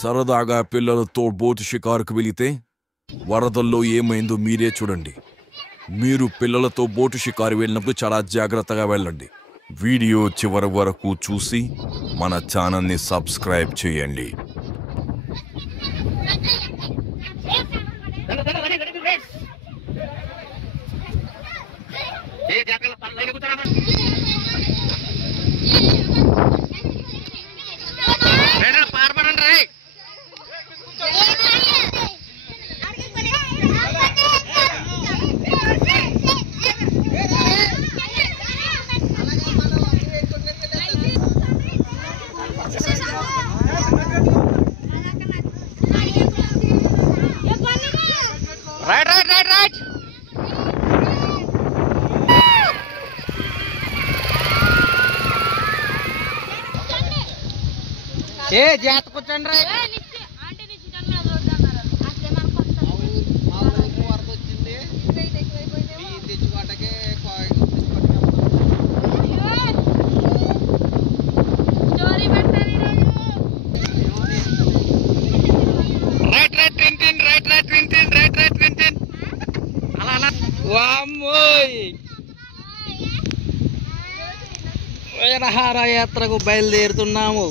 సరదాగా పిల్లలతో బోటు షికారుకు వెళితే వరదల్లో ఏమైందో మీరే చూడండి. మీరు పిల్లలతో బోటు షికారు వెళ్ళినప్పుడు చాలా జాగ్రత్తగా వెళ్ళండి. వీడియో చివరి వరకు చూసి మన ఛానల్ని సబ్స్క్రైబ్ చేయండి. రైట్ ఏ జాత కూర్చోండి రా. విహార యాత్రకు బయలుదేరుతున్నాము.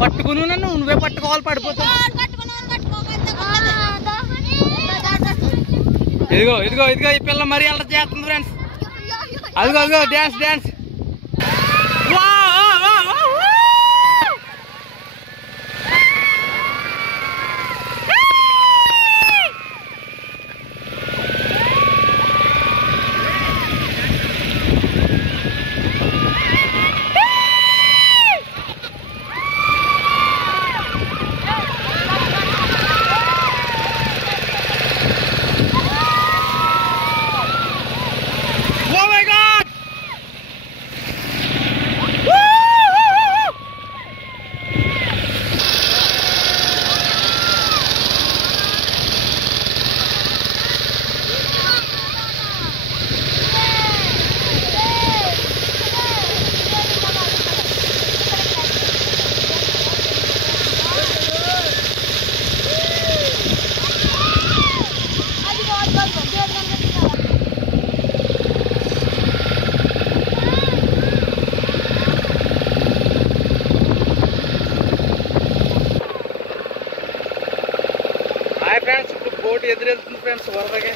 పట్టుకును నన్ను, నువ్వే పట్టుకోవాలి, పడిపోతా. ఇదిగో ఇదిగో ఇదిగో ఈ పిల్ల మరి అలా చేస్తుంది ఫ్రెండ్స్. అదిగో అదిగో డాన్స్ డాన్స్. హాయ్ ఫ్రెండ్స్, ఇప్పుడు బోట్ ఎదురెళ్తుంది ఫ్రెండ్స్ వరదగా.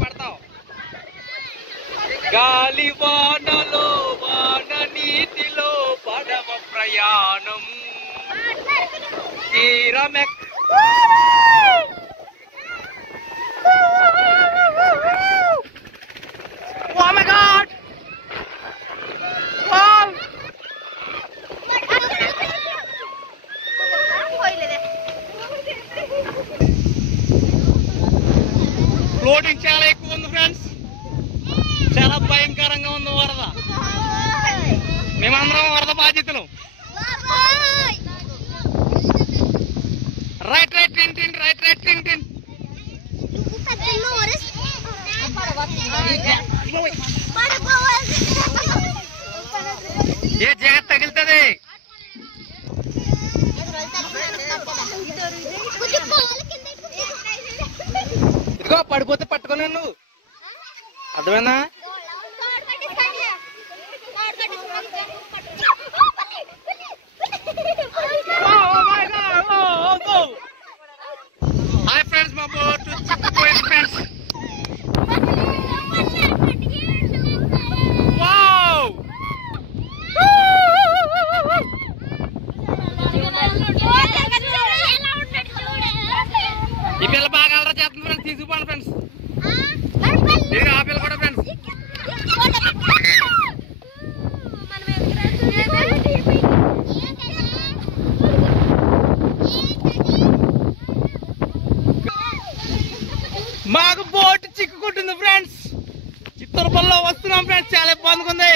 పడతావు గాలి వానలో వాన నీటిలో పడవ ప్రయాణం తీరమెక్. Oh my God! Wow! Floating చాలా ఎక్కువ ఉంది ఫ్రెండ్స్, చాలా భయంకరంగా ఉంది వరద. మేమందరం వరద బాధితులు. రైట్ రైట్ టిన్ టిన్, రైట్ రైట్ టిన్ టిన్. ఏ జాగ్రత్త తగిలితుంది. ఇదిగో పడిపోతే పట్టుకున్నా నువ్వు, అర్థమైనా? హాయ్ ఫ్రెండ్స్, మా బోట్ చిక్కుపోయింది ఫ్రెండ్స్. ఈ పిల్ల బాగా అలరా చేస్తుంది ఫ్రెండ్స్, తీసుకుపోండి ఫ్రెండ్స్. ఆ పిల్ల కూడా ఫ్రెండ్స్. మాకు బోట్ చిక్కుకుంటుంది ఫ్రెండ్స్. చిత్తూరుపల్లిలో వస్తున్నాం ఫ్రెండ్స్, చాలా ఇబ్బందిగా ఉంది.